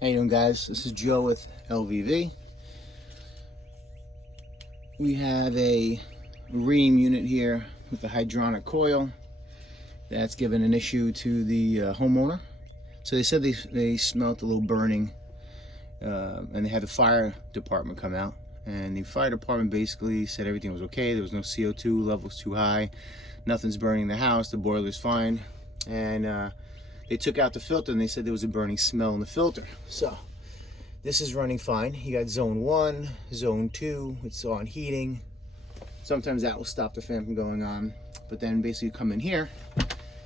How you doing, guys? This is Joe with LVV. We have a Rheem unit here with a hydronic coil that's given an issue to the homeowner. So they said they smelt a little burning, and they had the fire department come out. And the fire department basically said everything was okay. There was no CO2 levels too high. Nothing's burning in the house. The boiler's fine. And they took out the filter and they said there was a burning smell in the filter. So this is running fine. You got zone 1, zone 2, it's on heating. Sometimes that will stop the fan from going on. But then basically you come in here,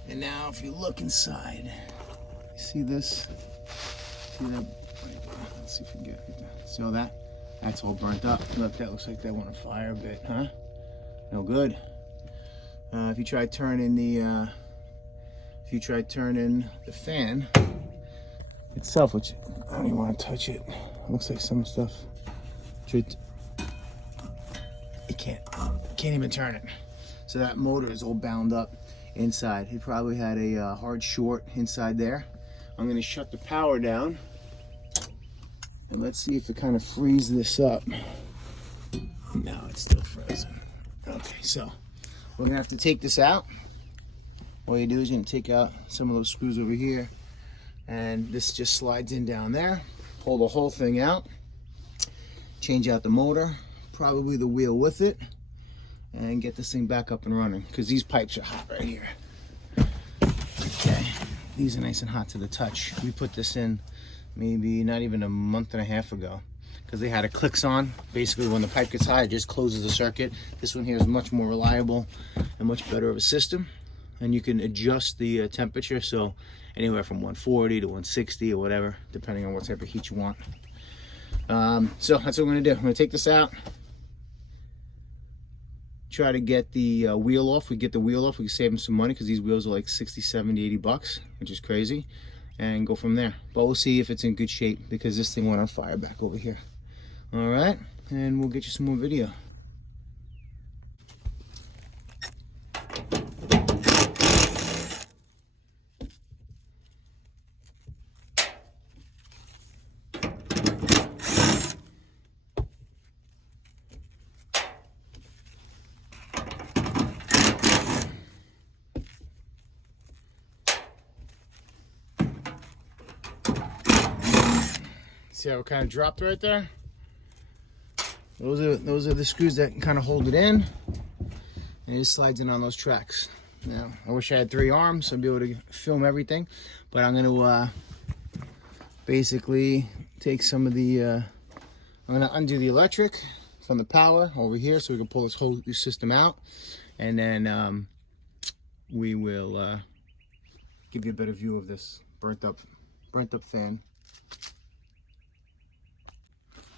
and now if you look inside, you see this? See that? Let's see if we can get it. See all that? That's all burnt up. Look, that looks like that went on fire a bit, huh? No good. If you try turning the fan itself, which I don't even want to touch it. It looks like some stuff. You can't even turn it. So that motor is all bound up inside. He probably had a hard short inside there. I'm going to shut the power down, and let's see if it kind of frees this up. No, it's still frozen. Okay, so we're going to have to take this out. All you do is you're going to take out some of those screws over here, and this just slides in down there. Pull the whole thing out, change out the motor, probably the wheel with it, and get this thing back up and running, because these pipes are hot right here. Okay, these are nice and hot to the touch. We put this in maybe not even a month and a half ago, because they had a clicks on. Basically when the pipe gets hot, it just closes the circuit. This one here is much more reliable and much better of a system. And you can adjust the temperature, so anywhere from 140 to 160 or whatever, depending on what type of heat you want. So that's what I'm going to do. I'm going to take this out, try to get the wheel off. We get the wheel off, we can save them some money, because these wheels are like 60, 70, 80 bucks, which is crazy, and go from there. But we'll see if it's in good shape, because this thing went on fire back over here. All right, and we'll get you some more video. See how it kind of dropped right there? Those are the screws that kind of hold it in, and it slides in on those tracks. Now, I wish I had 3 arms so I'd be able to film everything, but I'm going to basically take some of the, I'm going to undo the electric from the power over here so we can pull this whole system out, and then we will give you a better view of this burnt up fan.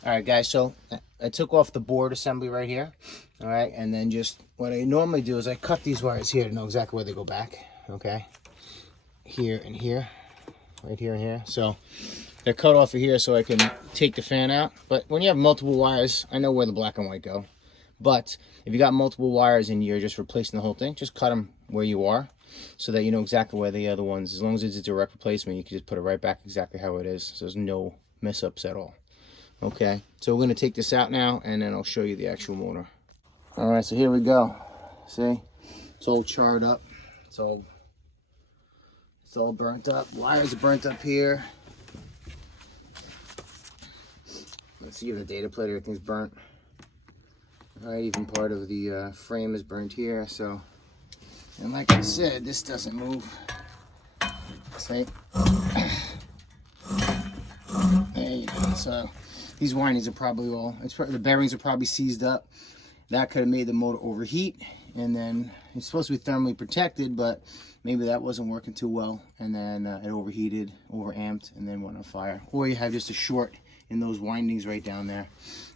All right, guys, so I took off the board assembly right here, all right, and then just what I normally do is I cut these wires here to know exactly where they go back, okay, here and here, right here and here. So they're cut off of here so I can take the fan out. But when you have multiple wires, I know where the black and white go, but if you got multiple wires and you're just replacing the whole thing, just cut them where you are so that you know exactly where the other ones, as long as it's a direct replacement, you can just put it right back exactly how it is, so there's no mess-ups at all. Okay, so we're going to take this out now, and then I'll show you the actual motor. All right, so here we go. See, it's all charred up. It's all burnt up. Wires are burnt up here. Let's see if the data plate, everything's burnt. All right, even part of the frame is burnt here. So, and like I said, this doesn't move. See? There you go. So these windings are probably all, the bearings are probably seized up. That could have made the motor overheat, and then it's supposed to be thermally protected, but maybe that wasn't working too well, and then it overheated, overamped, and then went on fire. Or you have just a short in those windings right down there,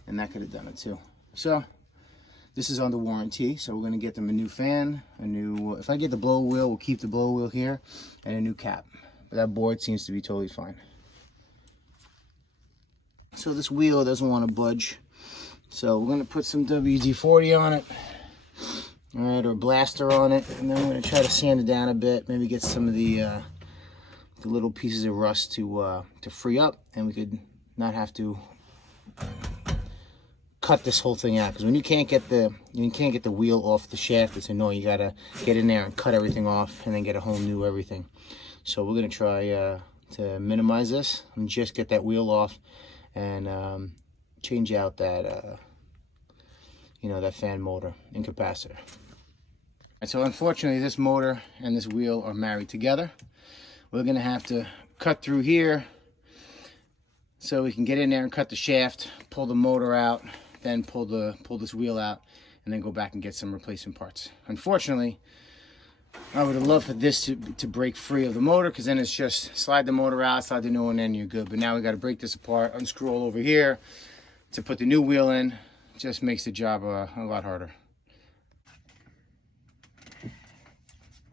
and that could have done it too. So this is under warranty, so we're going to get them a new fan, a new, if I get the blow wheel, we'll keep the blow wheel here, and a new cap. But that board seems to be totally fine. So this wheel doesn't want to budge, so we're going to put some WD-40 on it, all right, or blaster on it, and then we're going to try to sand it down a bit, maybe get some of the the little pieces of rust to free up, and we could not have to cut this whole thing out. Because when you can't get the wheel off the shaft, it's annoying. You gotta get in there and cut everything off, and then get a whole new everything. So we're gonna try to minimize this and just get that wheel off and change out that that fan motor and capacitor. And so unfortunately, this motor and this wheel are married together. We're gonna have to cut through here so we can get in there and cut the shaft, pull the motor out, then pull this wheel out, and then go back and get some replacement parts. Unfortunately, I would have loved for this to break free of the motor, because then it's just slide the motor out, slide the new one in, you're good. But now we got to break this apart, unscrew all over here to put the new wheel in. Just makes the job a lot harder.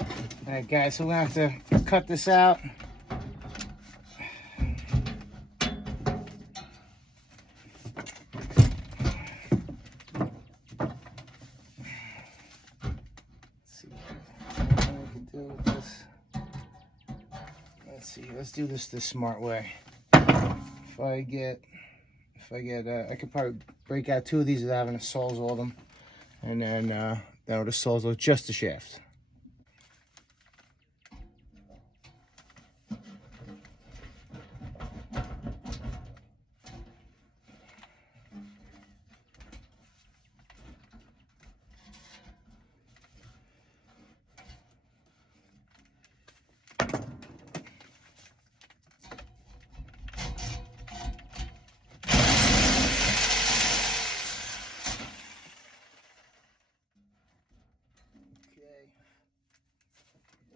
All right, guys, so we're gonna have to cut this out. Let's do this the smart way. If I could probably break out 2 of these without having to sawzall them, and then that would have sawzalled just the shaft.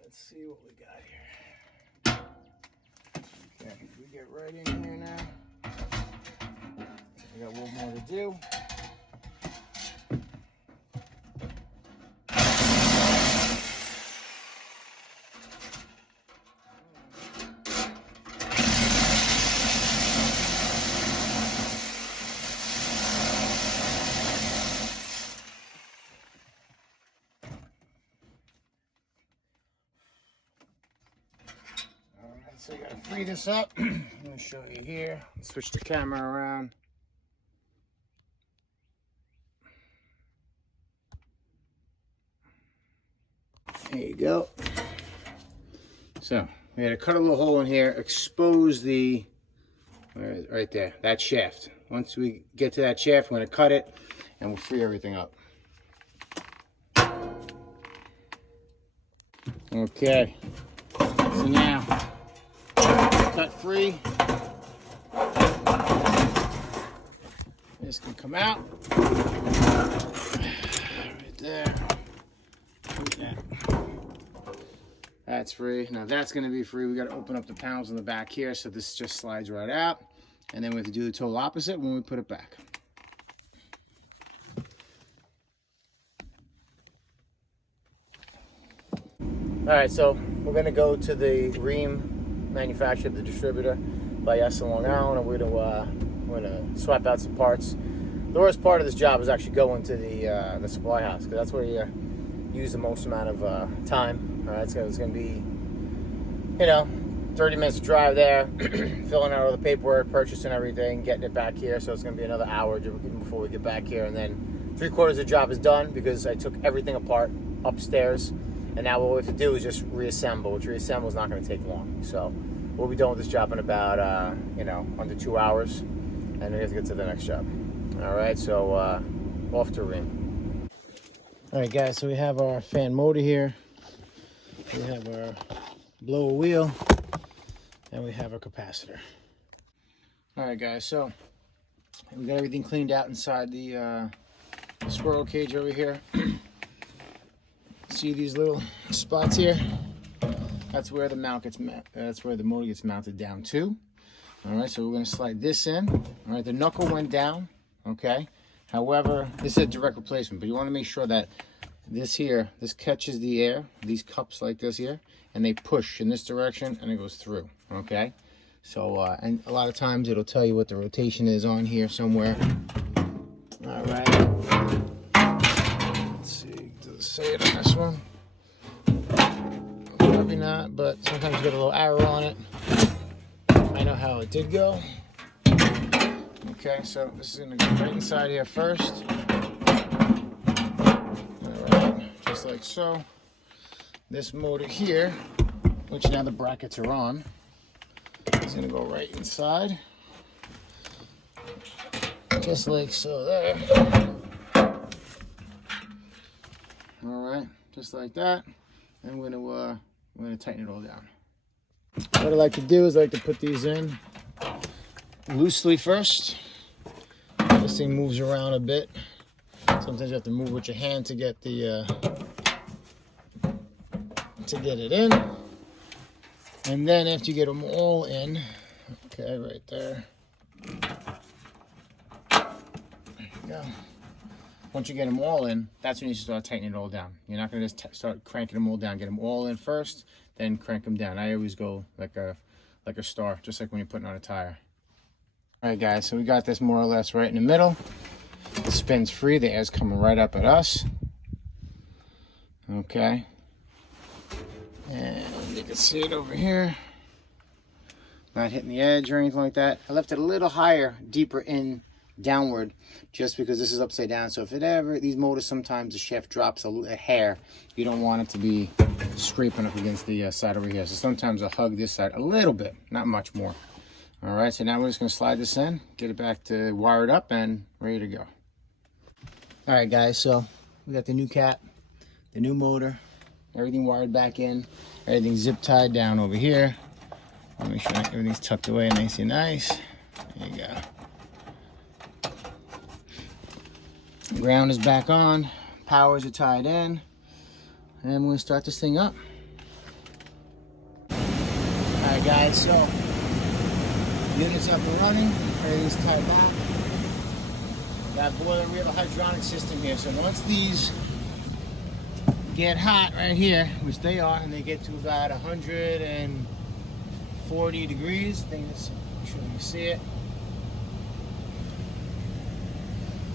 Let's see what we got here. Okay, we get right in here now. We got a little more to do. So you gotta free this up. Let me show you here. Switch the camera around. There you go. So we had to cut a little hole in here, expose the, right there, that shaft. Once we get to that shaft, we're gonna cut it and we'll free everything up. Okay, so now, cut free. This can come out. Right there. That's free. Now that's going to be free. We got to open up the panels in the back here, so this just slides right out. And then we have to do the total opposite when we put it back. All right, so we're going to go to the Rheem manufacturer, the distributor by us in Long Island, and we're gonna swap out some parts. The worst part of this job is actually going to the supply house, because that's where you use the most amount of time. All right, so it's gonna be, 30 minutes to drive there, filling out all the paperwork, purchasing everything, getting it back here. So it's gonna be another hour even before we get back here, and then 3/4 of the job is done because I took everything apart upstairs. And now what we have to do is just reassemble, which reassemble is not going to take long. So we'll be done with this job in about, under 2 hours. And then we have to get to the next job. All right, so off to Rheem. All right, guys, so we have our fan motor here. We have our blower wheel. And we have our capacitor. All right, guys, so we got everything cleaned out inside the squirrel cage over here. See these little spots here? That's where the motor gets mounted down to. All right, so we're going to slide this in. All right, the knuckle went down. Okay. However, this is a direct replacement, but you want to make sure that this catches the air, these cups like this here, and they push in this direction, and it goes through. Okay. So, and a lot of times it'll tell you what the rotation is on here somewhere. All right. Let's see. Does it say it on this one? Probably not, but sometimes you get a little arrow on it. I know how it did go. Okay, so this is gonna go right inside here first. Alright, just like so. This motor here, which now the brackets are on, is gonna go right inside. Just like so there. Alright, just like that. And we're gonna tighten it all down. What I like to do is I like to put these in loosely first. This thing moves around a bit. Sometimes you have to move with your hand to get the it in. And then after you get them all in, okay, right there. There you go. Once you get them all in, that's when you start tightening it all down. You're not going to just start cranking them all down. Get them all in first, then crank them down. I always go like a star, just like when you're putting on a tire. All right, guys, so we got this more or less right in the middle. The spin's free. The air's coming right up at us. Okay. And you can see it over here. Not hitting the edge or anything like that. I left it a little higher, deeper in, downward, just because this is upside down. So if it ever, these motors, sometimes the shaft drops a hair. You don't want it to be scraping up against the side over here. So sometimes I'll hug this side a little bit, not much more. All right, so now we're just gonna slide this in, get it back to wired up and ready to go. All right, guys, so we got the new cap, the new motor, everything wired back in, everything zip tied down over here. Make sure everything's tucked away nice and nice. There you go. Ground is back on, powers are tied in, and we're gonna start this thing up. All right, guys, so unit's up and running, everything's tied back. Got boiler, we have a hydronic system here, so once these get hot right here, which they are, and they get to about 140 degrees, I think that's, make sure you can see it.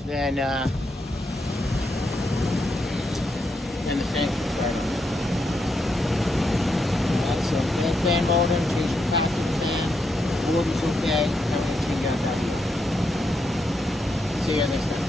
Then the fan can start. So that fan motor, change your passive fan, water's okay, everything's gonna get out. See you next time.